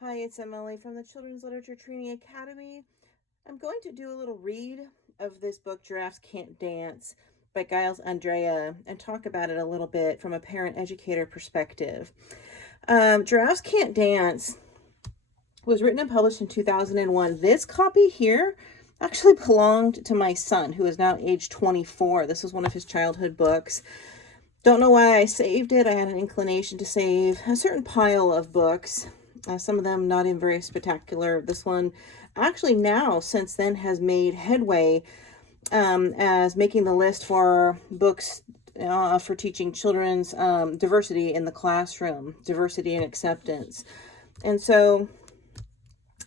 Hi, it's Emily from the Children's Literature Training Academy. I'm going to do a little read of this book, Giraffes Can't Dance, by Giles Andreae, and talk about it a little bit from a parent-educator perspective. Giraffes Can't Dance was written and published in 2001. This copy here actually belonged to my son, who is now age 24. This was one of his childhood books. Don't know why I saved it. I had an inclination to save a certain pile of books. Some of them not even very spectacular. This one actually now, since then, has made headway as making the list for books for teaching children's diversity in the classroom, diversity and acceptance. And so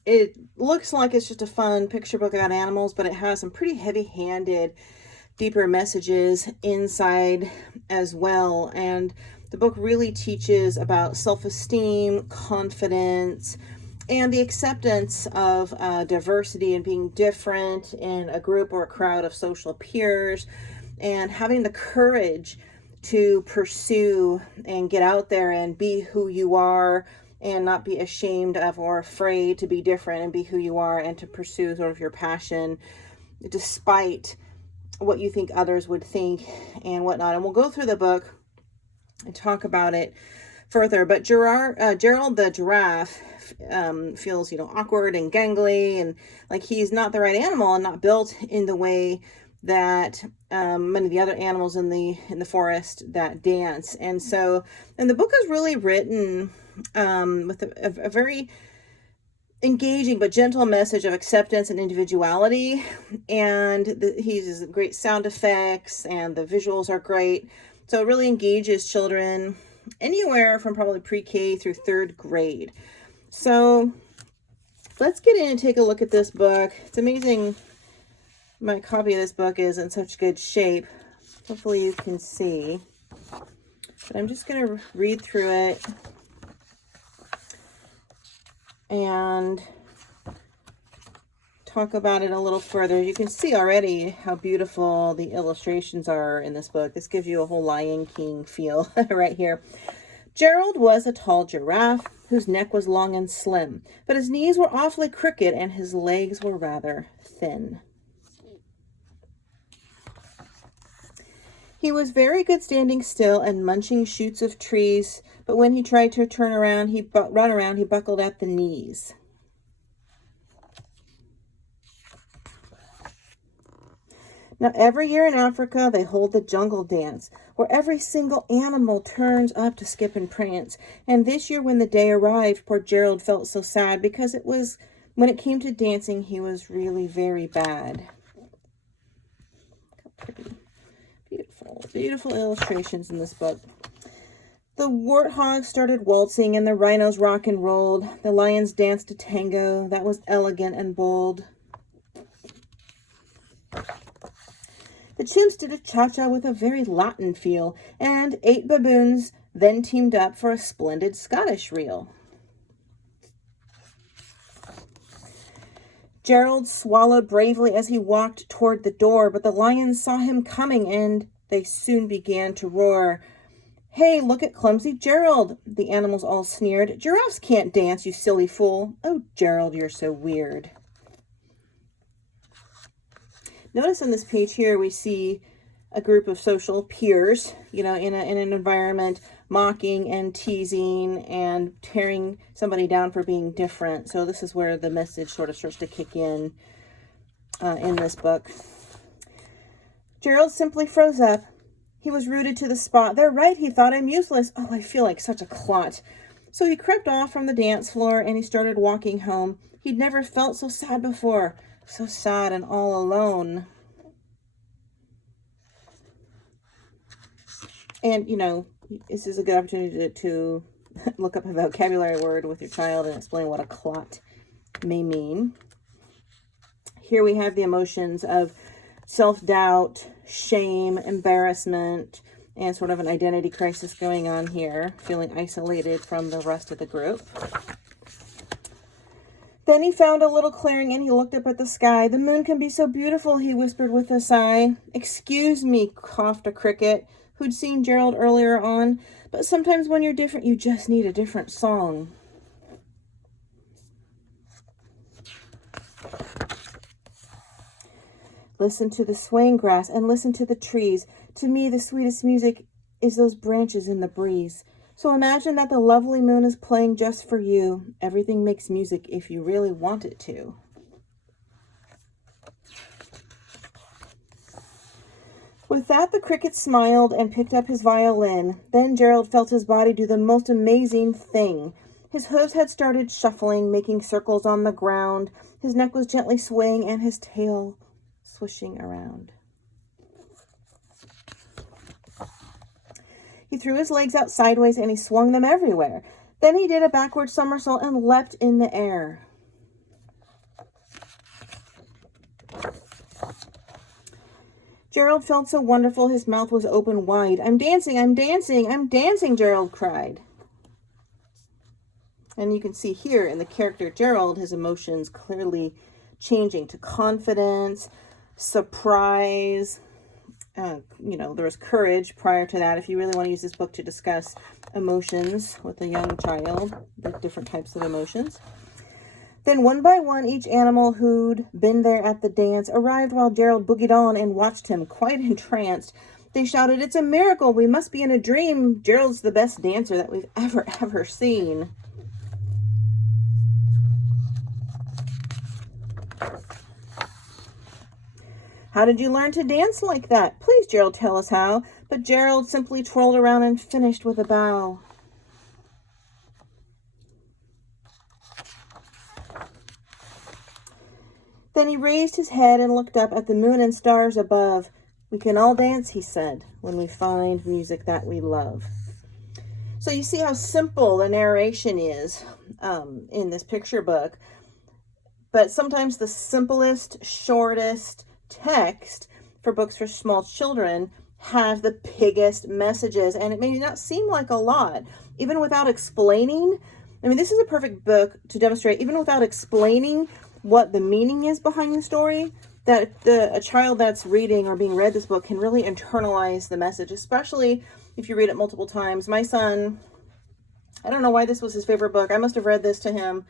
it looks like it's just a fun picture book about animals, but it has some pretty heavy-handed, deeper messages inside as well. And the book really teaches about self-esteem, confidence, and the acceptance of diversity and being different in a group or a crowd of social peers, and having the courage to pursue and get out there and be who you are and not be ashamed of or afraid to be different and be who you are and to pursue sort of your passion despite what you think others would think and whatnot. And we'll go through the book and talk about it further. But Gerald the giraffe feels, awkward and gangly and like he's not the right animal and not built in the way that many of the other animals in the forest that dance. And the book is really written with a very engaging but gentle message of acceptance and individuality, and he uses great sound effects and the visuals are great, so it really engages children anywhere from probably pre-K through third grade. So let's get in and take a look at this book. It's amazing my copy of this book is in such good shape. Hopefully you can see, but I'm just going to read through it and talk about it a little further. You can see already how beautiful the illustrations are in this book. This gives you a whole Lion King feel right here. Gerald was a tall giraffe whose neck was long and slim, but his knees were awfully crooked and his legs were rather thin. He was very good standing still and munching shoots of trees, but when he tried to run around, he buckled at the knees. Now, every year in Africa, they hold the jungle dance, where every single animal turns up to skip and prance. And this year, when the day arrived, poor Gerald felt so sad because when it came to dancing, he was really very bad. Look how pretty. Beautiful, beautiful illustrations in this book. The warthogs started waltzing and the rhinos rock and rolled. The lions danced a tango that was elegant and bold. The chimps did a cha-cha with a very Latin feel, and 8 baboons then teamed up for a splendid Scottish reel. Gerald swallowed bravely as he walked toward the door, but the lions saw him coming, and they soon began to roar. "Hey, look at clumsy Gerald," the animals all sneered. "Giraffes can't dance, you silly fool." "Oh, Gerald, you're so weird." Notice on this page here, we see a group of social peers, in an environment, mocking and teasing and tearing somebody down for being different. So this is where the message sort of starts to kick in this book. Gerald simply froze up. He was rooted to the spot. "They're right," he thought. "I'm useless. Oh, I feel like such a clot." So he crept off from the dance floor and he started walking home. He'd never felt so sad before. So sad and all alone. And, this is a good opportunity to look up a vocabulary word with your child and explain what a clot may mean. Here we have the emotions of self-doubt, shame, embarrassment, and sort of an identity crisis going on here, feeling isolated from the rest of the group. Then he found a little clearing and he looked up at the sky. "The moon can be so beautiful," he whispered with a sigh. "Excuse me," coughed a cricket who'd seen Gerald earlier on, "but sometimes when you're different, you just need a different song." Listen to the swaying grass and listen to the trees. To me, the sweetest music is those branches in the breeze. So imagine that the lovely moon is playing just for you. Everything makes music if you really want it to. With that, the cricket smiled and picked up his violin. Then Gerald felt his body do the most amazing thing. His hooves had started shuffling, making circles on the ground. His neck was gently swaying and his tail swishing around. He threw his legs out sideways and he swung them everywhere. Then he did a backward somersault and leapt in the air. Gerald felt so wonderful, his mouth was open wide. I'm dancing, I'm dancing, I'm dancing, Gerald cried. And you can see here in the character Gerald, his emotions clearly changing to confidence, surprise. There was courage prior to that. If you really want to use this book to discuss emotions with a young child, the different types of emotions. Then one by one, each animal who'd been there at the dance arrived while Gerald boogied on and watched him, quite entranced. They shouted, "It's a miracle. We must be in a dream. Gerald's the best dancer that we've ever seen." How did you learn to dance like that? Please, Gerald, tell us how. But Gerald simply twirled around and finished with a bow. Then he raised his head and looked up at the moon and stars above. We can all dance, he said, when we find music that we love. So you see how simple the narration is in this picture book. But sometimes the simplest, shortest text for books for small children have the biggest messages, and it may not seem like a lot, even without explaining. I mean, this is a perfect book to demonstrate, even without explaining what the meaning is behind the story, that a child that's reading or being read this book can really internalize the message, especially if you read it multiple times. My son, I don't know why this was his favorite book. I must have read this to him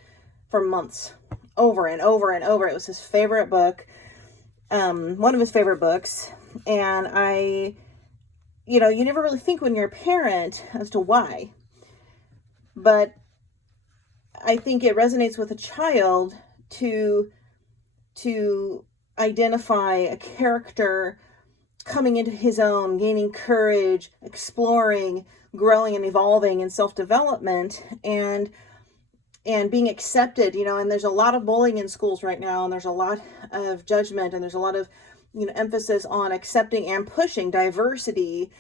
for months, over and over and over. It was his favorite book. One of his favorite books. And you never really think when you're a parent as to why. But I think it resonates with a child to identify a character coming into his own, gaining courage, exploring, growing and evolving in self-development, and being accepted, and there's a lot of bullying in schools right now, and there's a lot of judgment, and there's a lot of, emphasis on accepting and pushing diversity.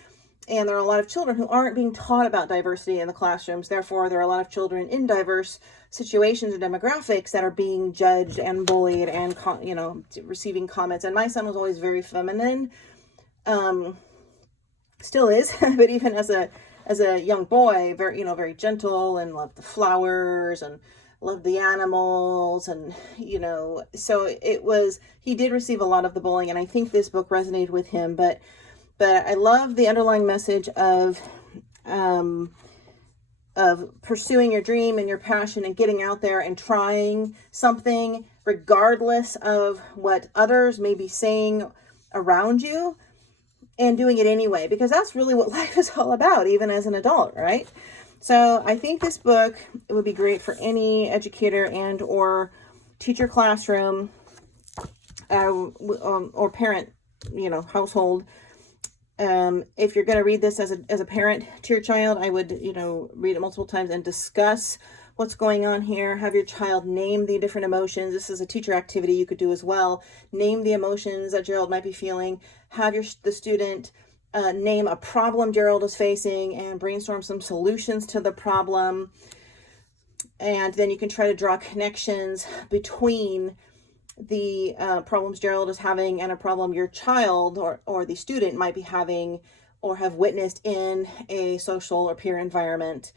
And there are a lot of children who aren't being taught about diversity in the classrooms. Therefore, there are a lot of children in diverse situations and demographics that are being judged and bullied and, receiving comments. And my son was always very feminine, still is, but even as a young boy, very gentle and loved the flowers and loved the animals. And, so he did receive a lot of the bullying. And I think this book resonated with him, but I love the underlying message of pursuing your dream and your passion and getting out there and trying something regardless of what others may be saying around you, and doing it anyway, because that's really what life is all about, even as an adult, right? So I think this book, it would be great for any educator and or teacher classroom or parent, household. If you're going to read this as a parent to your child, I would, read it multiple times and discuss what's going on here. Have your child name the different emotions. This is a teacher activity you could do as well. Name the emotions that Gerald might be feeling. Have the student name a problem Gerald is facing and brainstorm some solutions to the problem. And then you can try to draw connections between the problems Gerald is having and a problem your child or the student might be having or have witnessed in a social or peer environment,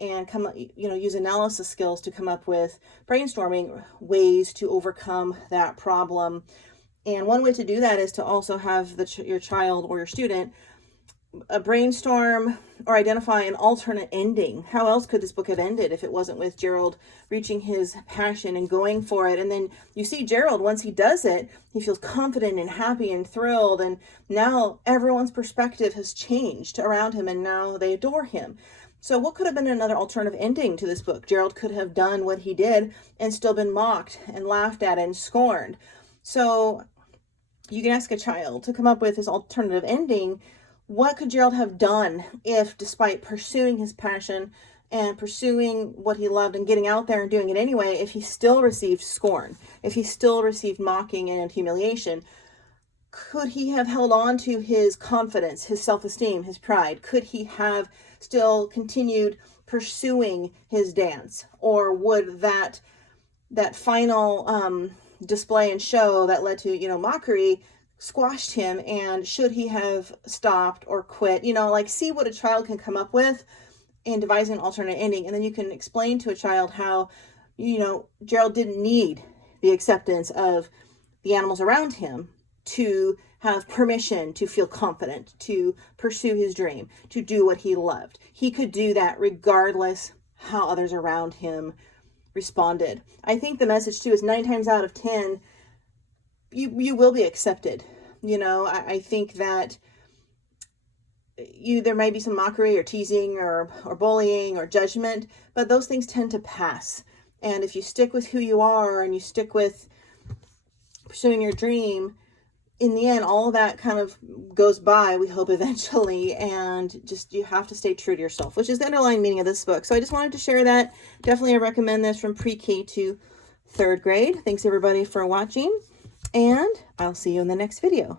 and use analysis skills to come up with brainstorming ways to overcome that problem. And one way to do that is to also have your child or your student brainstorm or identify an alternate ending. How else could this book have ended if it wasn't with Gerald reaching his passion and going for it? And then you see Gerald, once he does it, he feels confident and happy and thrilled. And now everyone's perspective has changed around him, and now they adore him. So what could have been another alternative ending to this book? Gerald could have done what he did and still been mocked and laughed at and scorned. So you can ask a child to come up with this alternative ending. What could Gerald have done if, despite pursuing his passion and pursuing what he loved and getting out there and doing it anyway, if he still received scorn, if he still received mocking and humiliation? Could he have held on to his confidence, his self-esteem, his pride? Could he have still continued pursuing his dance? Or would that final display and show that led to, mockery squashed him? And should he have stopped or quit? See what a child can come up with in devising an alternate ending. And then you can explain to a child how, Gerald didn't need the acceptance of the animals around him to have permission to feel confident, to pursue his dream, to do what he loved. He could do that regardless how others around him responded. I think the message too is 9 times out of 10, you will be accepted. I think that there may be some mockery or teasing or bullying or judgment, but those things tend to pass. And if you stick with who you are and you stick with pursuing your dream, in the end, all of that kind of goes by, we hope, eventually, and just you have to stay true to yourself, which is the underlying meaning of this book. So I just wanted to share that. Definitely I recommend this from pre-K to 3rd grade. Thanks everybody for watching, and I'll see you in the next video.